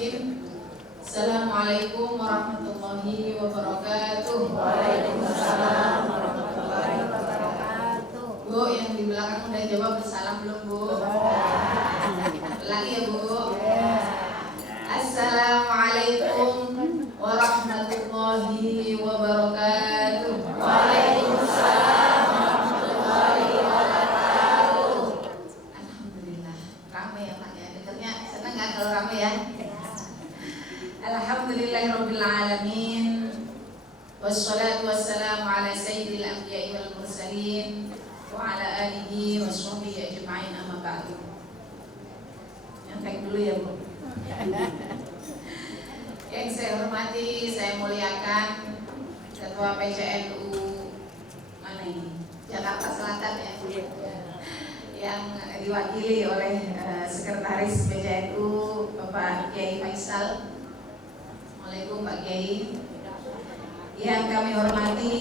Bismillahirrahmanirrahim. Assalamualaikum warahmatullahi wabarakatuh. Waalaikumsalam warahmatullahi wabarakatuh. Bu, yang di belakang udah jawab bersalam belum, Bu? Lagi ya, Bu? Assalamualaikum warahmatullahi wabarakatuh. Waalaikumsalam warahmatullahi wabarakatuh. Alhamdulillah, ramai ya Pak ya. Dengarnya senang nggak kalau ramai ya? Alhamdulillahirabbil alamin. Wassalatu wassalamu ala sayyidil anbiya'i wal mursalin wa ala alihi wa sahbihi ajma'in, amma ba'du. Yang tag dulu ya, Bu. Yang saya hormati, saya muliakan Ketua PCNU mana ini? Jakarta Selatan ya. Yang diwakili oleh Sekretaris PCNU Bapak Kiai Faisal. Assalamualaikum Pak Kiai. Yang kami hormati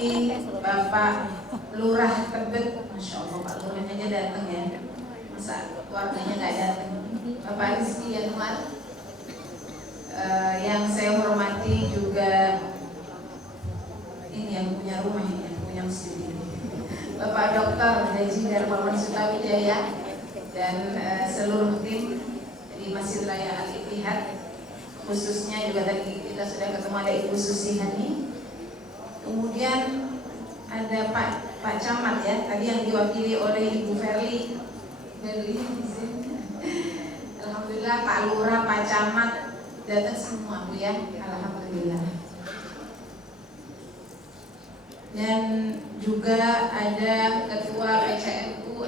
Bapak Lurah Tebet, Masya Allah Pak Lurahnya aja datang ya, masa warganya nggak datang. Bapak Rizky Yanuar. Yang saya hormati juga ini yang punya rumah ini, yang punya masjid ini, Bapak Dr. Haji Darmawan Sutawijaya dan seluruh tim di Masjid Raya Al-Ittihad. Khususnya juga tadi kita sudah ketemu ada Ibu Susi Hani. Kemudian ada Pak Camat ya, tadi yang diwakili oleh Ibu Verli. Alhamdulillah Pak Lurah, Pak Camat datang semua Bu ya, alhamdulillah. Dan juga ada Ketua PCNU,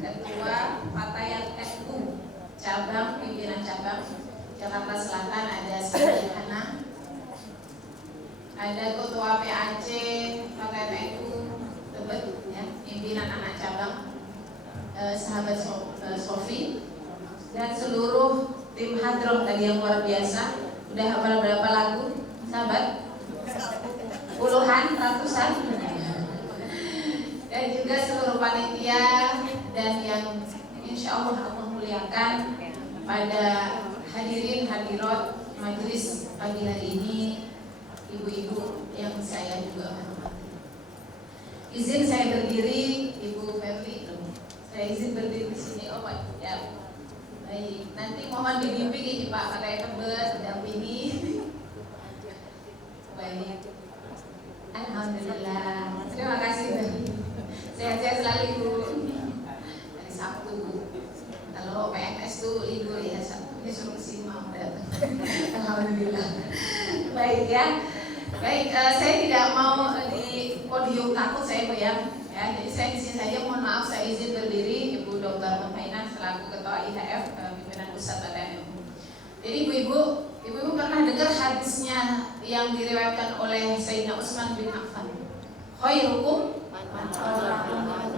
Ketua Fatayat NU cabang, pimpinan cabang Jakarta Selatan, ada Siti Hana. Ada Ketua PAC Fatayat NU Tebet ya, pimpinan anak cabang sahabat Sofi, dan seluruh tim hadroh tadi yang luar biasa. Udah hafal berapa lagu sahabat? Puluhan, ratusan. Dan juga seluruh panitia dan yang insya Allah muliakan pada hadirin hadirat majelis pagi hari ini, ibu-ibu yang saya juga hormati. Izin saya berdiri, Ibu Verli. Saya izin berdiri di sini. Oh Pak, ya. Baik, nanti mohon dibimbing ini Pak, Fatayat Tebet didampingi. Baik. Alhamdulillah. Terima kasih. Sehat-sehat selalu Ibu. Hari Sabtu Bu. Kalau PNS tuh libur ya, Sabtunya suruh kesini mau datang. Alhamdulillah. Baik ya. Baik, saya tidak mau di podium takut saya Pak ya. Jadi saya di sini saja, mohon maaf saya izin berdiri. Ibu Dr. Muhaina selaku Ketua IHF pimpinan pusat PTNU. Jadi ibu-ibu pernah dengar hadisnya yang diriwayatkan oleh Sayyidina Utsman bin Affan. Khairukum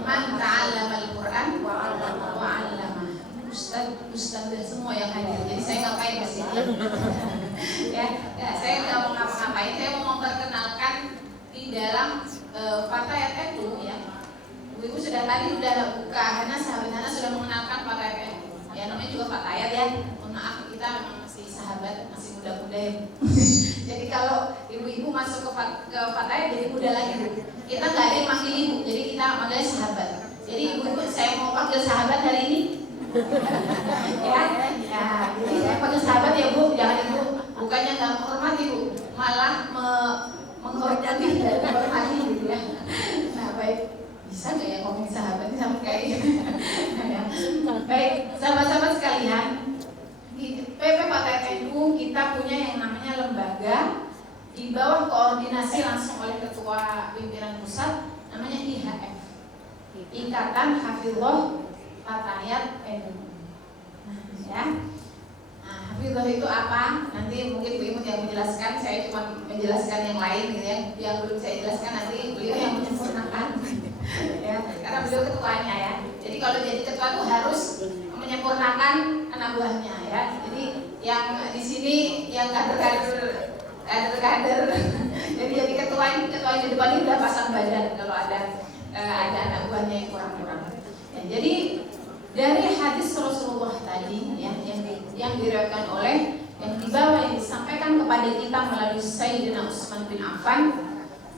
man ta'allama al-Qur'an wa 'allama. Ustaz semua yang hadir. Jadi saya ngapain di sini? ya, saya nggak mau ngapa-ngapain. Saya mau memperkenalkan di dalam Fatayat NU ya. Ibu sudah tadi buka, karena sahabat Hana sudah mengenalkan Fatayat NU. Ya namanya juga Fatayat ya. Mohon maaf kita memang masih sahabat, masih muda-muda ya. Jadi kalau ibu-ibu masuk ke Fatayat jadi muda lagi Bu. Kita nggak ada yang panggil ibu, jadi kita manggilnya sahabat. Jadi ibu-ibu saya mau panggil sahabat hari ini. ya, jadi saya panggil sahabat ya Bu, jangan Ibu bukannya nggak menghormati Bu, malah menghormati dan menghormati gitu ya. Nah baik, bisa nggak ya ngomong sahabat sama kayak ya. Baik, sahabat-sahabat sekalian, di PP Fatayat NU kita punya yang namanya lembaga di bawah koordinasi langsung oleh Ketua Pimpinan Pusat, namanya IHF, Ikatan Hafizah Fatayat NU. Ya. Nah, Hafizah itu apa? Nanti mungkin Bu Imut yang menjelaskan, saya cuma menjelaskan yang lain gitu ya. Yang belum saya jelaskan nanti beliau yang menyempurnakan. ya, karena beliau ketuanya ya. Jadi kalau jadi ketua itu harus menyempurnakan anak buahnya ya. Jadi yang di sini yang kader-kader jadi ketua di depan ini udah pasang badan kalau ada anak buahnya yang kurang-kurang. Ya, jadi dari hadis Rasulullah tadi ya, yang yang diriwayatkan oleh yang disampaikan kepada kita melalui Sayyidina Utsman bin Affan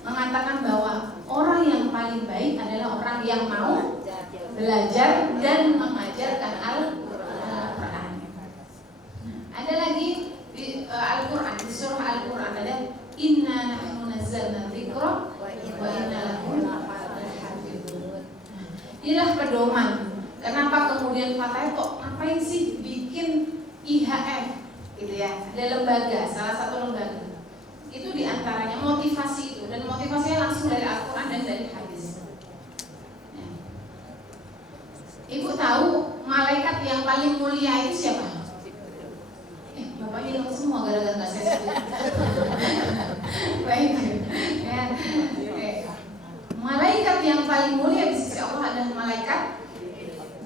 mengatakan bahwa orang yang paling baik adalah orang yang mau belajar dan mengajarkan Al-Quran. Ada lagi di Al-Quran, di surah Al-Quran ada Inna nahnu nazzalna dzikra wa inna lahu lahafizun. Inilah pedoman. Kenapa kemudian Fatah kok ngapain sih bikin IHF gitu ya? Ada lembaga, salah satu lembaga. Itu diantaranya motivasi itu, dan motivasinya langsung dari Al-Quran dan dari hadis. Ya. Ibu tahu malaikat yang paling mulia itu siapa? Bapaknya hilang semua gara-gara nggak saya sebut. Baik. Ya. Malaikat yang paling mulia di sisi Allah adalah malaikat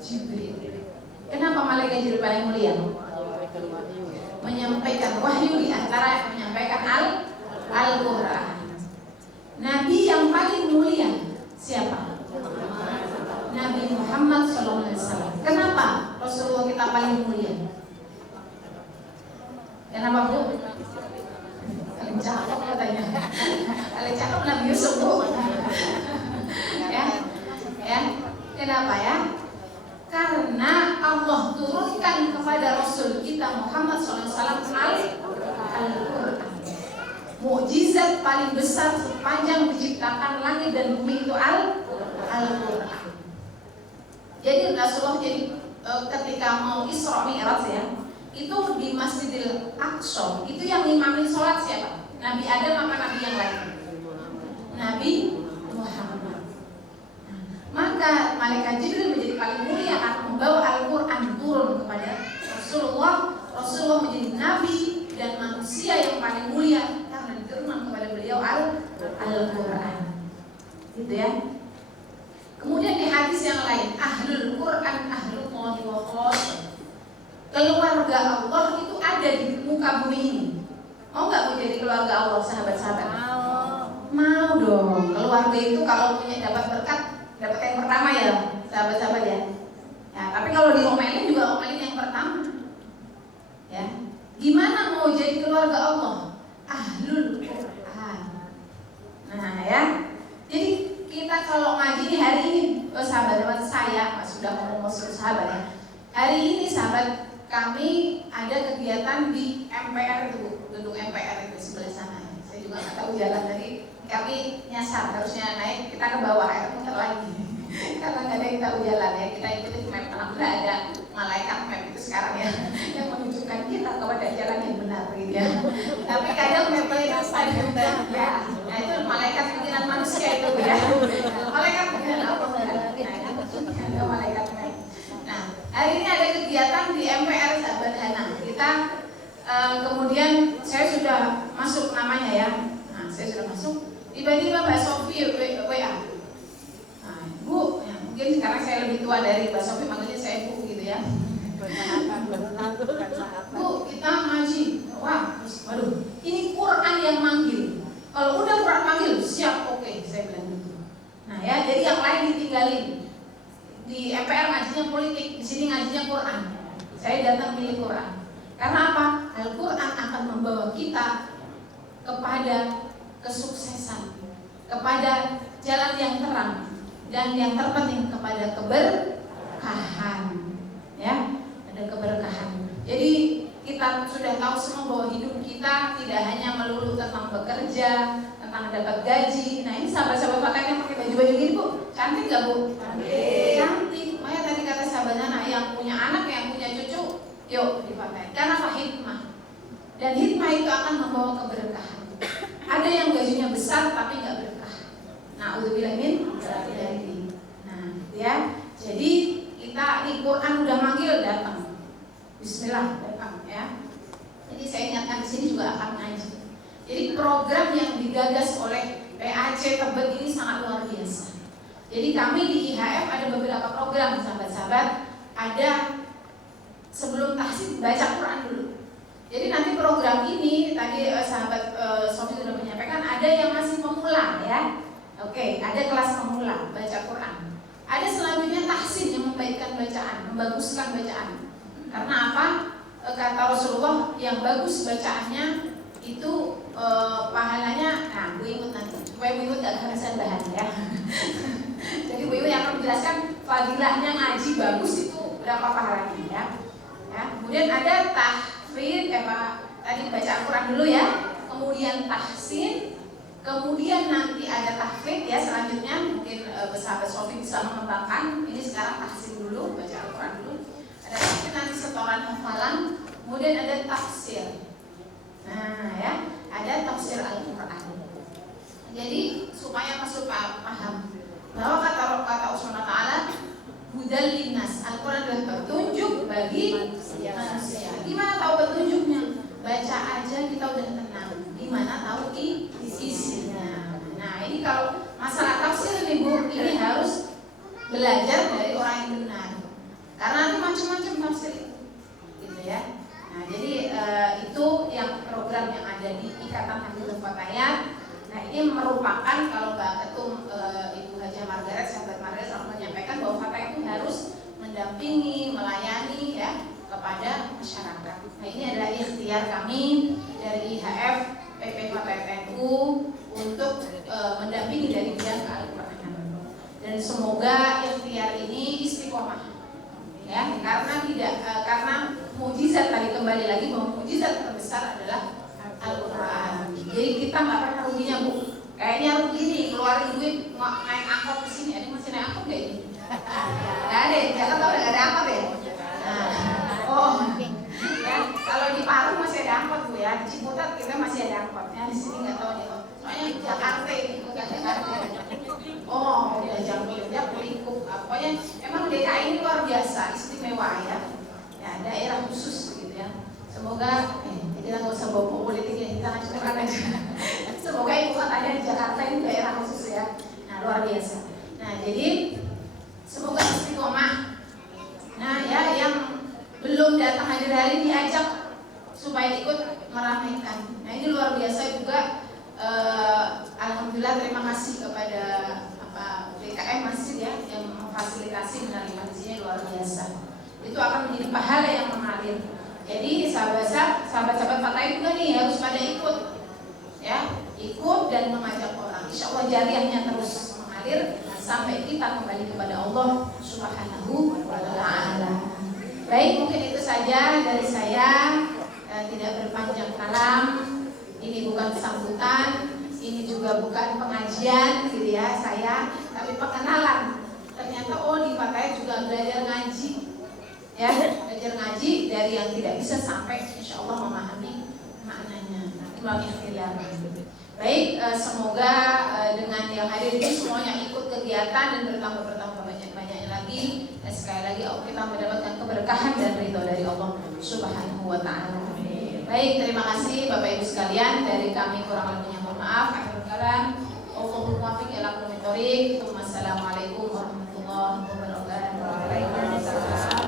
Jibril. Kenapa malaikat Jibril paling mulia? Menyampaikan wahyu, di antara menyampaikan Al-Quran. Nabi yang paling mulia siapa? Nabi Muhammad SAW. Kenapa Rasulullah kita paling mulia? Kenapa Bu? Paling cakep katanya. Paling cakep Nabi Yusuf Bu. Ya. Kenapa ya? Karena Allah turunkan kepada Rasul kita Muhammad SAW Al-Quran. Mukjizat paling besar sepanjang diciptakan langit dan bumi itu Al-Quran. Jadi Rasulullah ketika mau Isra Mi'raj ya, itu di Masjidil Aqsa, itu yang imamin sholat siapa? Nabi Adam apa Nabi yang lain? Nabi Muhammad. Maka malaikat Jibril menjadi paling mulia karena membawa Al-Quran turun kepada Rasulullah. Rasulullah menjadi Nabi dan manusia yang paling mulia karena diturunkan kepada beliau Al-Quran. Gitu ya. Kemudian di hadis yang lain, Ahlul Quran, Ahlul Quran wa khas. Keluarga Allah itu ada di muka bumi ini. Mau nggak mau jadi keluarga Allah, sahabat-sahabat? Mau dong. Keluarga itu kalau punya dapat berkat, dapat yang pertama ya, sahabat-sahabat ya. Ya, tapi kalau diomelin juga omelin yang pertama. Ya, gimana mau jadi keluarga Allah? Ahlul Quran. Nah ya, jadi kita kalau ngaji di hari ini, sahabat-sahabat saya sudah ngomong sahabat ya. Hari ini sahabat kami ada kegiatan di MPR itu, gedung MPR itu sebelah sana. Saya juga nggak tahu jalan tadi. Kami nyasar, harusnya naik, kita ke bawah ya, muter lagi. Karena nggak ada yang tahu jalan ya, kita ikuti map. Alhamdulillah ada malaikat map itu sekarang ya, yang menunjukkan kita kepada jalan yang benar gitu ya. Tapi kadang mapnya itu ada juga ya. Nah itu malaikat pikiran manusia itu ya. Malaikat pikiran Allah. Nah itu ada malaikat map. Nah hari ini ada kegiatan di MPR sahabat Hana. Kita kemudian saya sudah masuk namanya ya. Nah saya sudah masuk. Tiba-tiba Mbak Sofi WA. Nah, Bu, ya, mungkin sekarang saya lebih tua dari Mbak Sofi, makanya saya Bu gitu ya. Bu, kita ngaji. Wah, waduh, ini Quran yang manggil. Kalau udah Quran manggil, siap, oke, saya bilang gitu. Nah ya, jadi yang lain ditinggalin. Di MPR ngajinya politik, di sini ngajinya Quran. Saya datang pilih Quran. Karena apa? Al-Quran akan membawa kita kepada kesuksesan, kepada jalan yang terang, dan yang terpenting kepada keberkahan, ya, ada keberkahan. Jadi kita sudah tahu semua bahwa hidup kita tidak hanya melulu tentang bekerja, tentang dapat gaji. Nah ini sahabat-sahabat pakaian yang pakai baju-baju gini Bu, cantik gak Bu? Cantik. Makanya tadi kata sahabat anak yang punya anak, yang punya cucu, yuk dipakai. Karena apa? Hikmah. Dan hikmah itu akan membawa keberkahan. Ada yang gajinya besar tapi nggak berkah. Na'udzubillah min dzalik. Nah, ya. Jadi kita di Quran udah manggil datang. Bismillah datang ya. Jadi saya ingatkan di sini juga akan ngaji. Jadi program yang digagas oleh PAC Tebet ini sangat luar biasa. Jadi kami di IHF ada beberapa program sahabat-sahabat. Ada sebelum tahsin baca Quran dulu. Jadi nanti program ini tadi sahabat Sofi sudah menyampaikan ada yang masih pemula ya. Oke, ada kelas pemula baca Quran. Ada selanjutnya tahsin yang membaikkan bacaan, membaguskan bacaan. Karena apa? kata Rasulullah yang bagus bacaannya itu pahalanya, nah Bu Iwut nanti, supaya Bu Iwut gak kehabisan bahan ya. Jadi Bu Iwut yang akan menjelaskan fadilahnya ngaji bagus itu berapa pahalanya ya. Kemudian ada tahfidz, tadi baca Al-Quran dulu ya, kemudian tahsin, kemudian nanti ada tahfidz ya selanjutnya, mungkin sahabat Sofi bisa mengembangkan. Ini sekarang tahsin dulu, baca Al-Quran dulu. Ada tahfidz nanti setoran hafalan, kemudian ada tafsir. Nah ya, ada tafsir Al-Quran. Jadi supaya masuk paham bahwa kata Usman Ta'ala hudal linnas, Al-Quran adalah petunjuk bagi manusia. Gimana tahu petunjuknya? Baca aja kita udah tenang. Gimana tahu isinya? Nah ini kalau masalah tafsir nih Bu, ini harus belajar dari orang yang benar. Karena ada macam-macam tafsir gitu ya. Nah jadi itu yang program yang ada di Ikatan Hafidhul Fatayat. Nah ini merupakan kalau Mbak Ketum Ibu Haja Margaret, sahabat Margaret selalu menyampaikan bahwa Fatayat itu harus mendampingi, melayani ya kepada masyarakat. Nah ini adalah ikhtiar kami dari IHF PP Fatayat NU untuk mendampingi dari bidang Al-Quran. Dan semoga ikhtiar ini istiqomah ya, karena mukjizat tadi, kembali lagi bahwa mukjizat terbesar adalah Al-Quran. Jadi kita nggak pernah ruginya Bu. Kayaknya rugi nih keluarin duit naik angkot ke sini. Ini masih naik angkot gak ini? Nggak ada. Jangan tahu nggak ada angkot ya. Ya, kalau di Palu masih ada angkot Bu ya. Di Ciputat kita masih ada angkotnya. Di sini nggak tahu nih. Soalnya di Jakarta ini bukan Jakarta. Udah jam kerja pelingkup. Pokoknya emang DKI ini luar biasa, istimewa ya. Ya daerah khusus gitu ya. Semoga kita nggak usah bawa politik ya, kita lanjutkan aja. Semoga ibu kotanya di Jakarta ini daerah khusus ya. Nah luar biasa. Nah jadi semoga istiqomah. Nah ya yang belum datang hadir hari diajak supaya ikut meramaikan. Nah ini luar biasa juga. Alhamdulillah terima kasih kepada DKM Masjid ya yang memfasilitasi menerima di sini, luar biasa. Itu akan menjadi pahala yang mengalir. Jadi sahabat-sahabat Fatayat juga nih harus pada ikut ya, ikut dan mengajak orang. Insya Allah jariahnya terus mengalir sampai kita kembali kepada Allah Subhanahu wa Ta'ala. Baik, mungkin itu saja dari saya, tidak berpanjang kalam. Ini bukan sambutan, ini juga bukan pengajian gitu ya saya, tapi pengenalan. Ternyata di Fatayat juga belajar ngaji ya, belajar ngaji dari yang tidak bisa sampai insya Allah memahami maknanya. Baik, semoga dengan yang hadir ini semuanya ikut kegiatan dan bertambah banyak-banyaknya lagi. Dan sekali lagi kita mendapatkan keberkahan dan ridho dari Allah Subhanahu wa Ta'ala. Baik, terima kasih Bapak Ibu sekalian. Dari kami kurang lebihnya mohon maaf. Akhirul kalam, Allahumma muwaffiq ila aqwamit thoriq. Wassalamualaikum warahmatullahi wabarakatuh.